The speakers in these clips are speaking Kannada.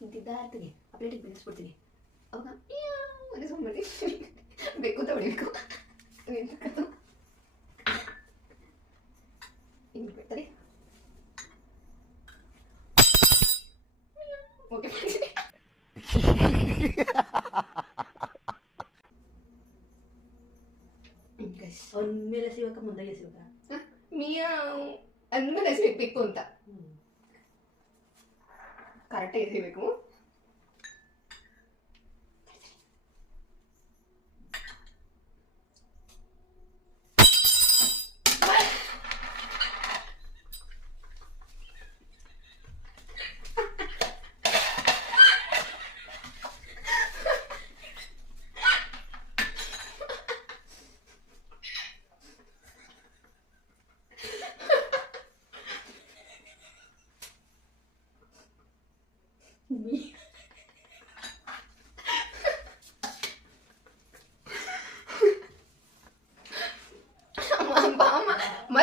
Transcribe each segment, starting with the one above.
ನಿಂತಿದ್ದ ಇರ್ತೀನಿ ಆ ಪ್ಲೇಟಿಗೆ ಬೆಳೆಸ್ಬಿಡ್ತೀನಿ ಅವಾಗ ಮನೆ ಸುಮ್ಮನೆ ಬೇಕು ಅಂತ ಹೊಡಿಬೇಕು ಹಿಂಗೆ ಬಿಡ್ತಾರೆ ಓಕೆ ಅಂದ್ಮೇಲೆ ಸಿಗಕ್ಕ ಮುಂದೆ ಸಿಗ ಮಿಯಾ ಅಂದ್ಮೇಲೆ ಎಸ್ಬೇಕು ಅಂತ ಕರೆಕ್ಟಾಗಿ ಎಸಿಬೇಕು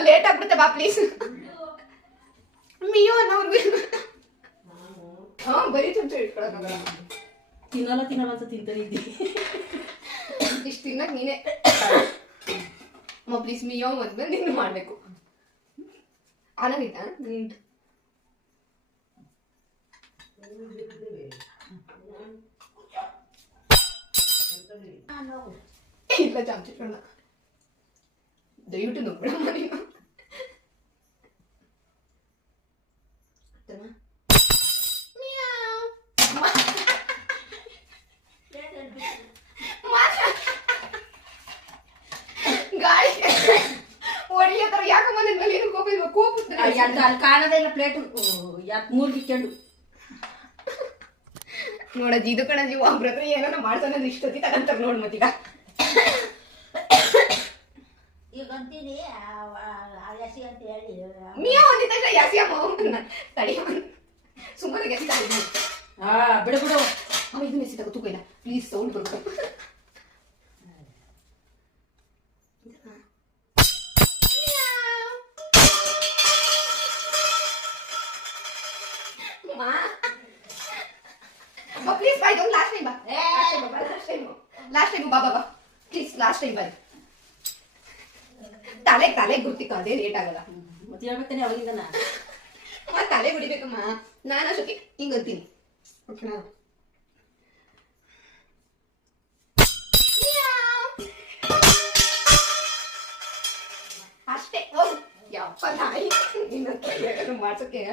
ಲೇಟ್ ಆಗ್ಬಿಡುತ್ತೆ ಬಾ ಪ್ಲೀಸ್ ಮಿಯೋ ಅನ್ನೋರ್ಗು ಬರೀ ಚಮಚ ಇಟ್ಕೊಳಕ್ಕಾಗಲ್ಲ ತಿನ್ನಲ್ಲ ಅಂತ ತಿಂತಾನೆ ಇದ್ದಿ ಇಷ್ಟು ತಿನ್ನಕ್ ನೀನೇ ಪ್ಲೀಸ್ ಮಿಯೋ ಮದ್ಮೇಲೆ ನೀನು ಮಾಡ್ಬೇಕು ಆನಾಗಿತ್ತ ಇಲ್ಲ ಚಮಚ ಇಟ್ಕೊಳ್ಳ ದಯವಿಟ್ಟು ನುಗ್ಬಿಡಮ್ಮ ನೀನು ಗಾಳಿ ಹೊಡಿಯೋ ತರ ಯಾಕೆ ಬಂದಿದ್ದಲ್ಲಿ ಏನು ಕೋಪ ಇಲ್ವಾ ಕೋಪ ಅಲ್ಲಿ ಕಾಣದೇ ಇಲ್ಲ ಪ್ಲೇಟು ಯಾಕೆ ಮೂರ್ಗಿಕ್ಕೊಂಡು ನೋಡಜ್ಜಿ ಇದು ಕಣಜ್ಜಿ ಒಬ್ರ ಹತ್ರ ಏನೋ ಮಾಡ್ತಾನೆ ಇಷ್ಟೊತ್ತಿ ತಗಂತಾರೆ ನೋಡ್ ಮತ್ತೀಗ ಈಗ ಅಂತೀನಿ ಯಾಸಿ ಅಂತ ಹೇಳಿ ಮಿಯಾ ಒಂದಿದ್ದ ಯಾಸಿ ಅಮ್ಮ ತಡಿ ಸುಮ್ಮನೆ ಗೆಸಿ ತಡಿ ಬಿಡು ಬಿಡು ಅಮ್ಮ ಇದು ಮೆಸಿ ತಗೋ ತೂಕ ಇಲ್ಲ ಪ್ಲೀಸ್ ಸೌಂಡ್ ಬರ್ಬೇಕು ಪ್ಲೀಸ್ ಬಾಯ್ ಒಂದು ಲಾಸ್ಟ್ ಟೈಮ್ ಬಾ ಲಾಸ್ಟ್ ಟೈಮ್ ಬಾ ಬಾ ಪ್ಲೀಸ್ ಲಾಸ್ಟ್ ಟೈಮ್ ಬಾಯ್ ತಲೆ ಗುರ್ತಿಕ್ಕ ಅದೇ ಲೇಟ್ ಆಗಲ್ಲ ಮತ್ತೆ ಹೇಳ್ಬೇಕಂದ್ರೆ ಅವಾಗಿಂದನ ತಲೆ ಹೊಡಿಬೇಕಮ್ಮ ನಾನು ಅಷ್ಟೊತ್ತಿಗೆ ಹಿಂಗೆ ಅಂತೀನಿ ಓಕೆನಾ ಅಷ್ಟೇ ಯಪ್ಪ ನಾಯಿ ಇನ್ನು ಮಾಡ್ಸೋಕೆ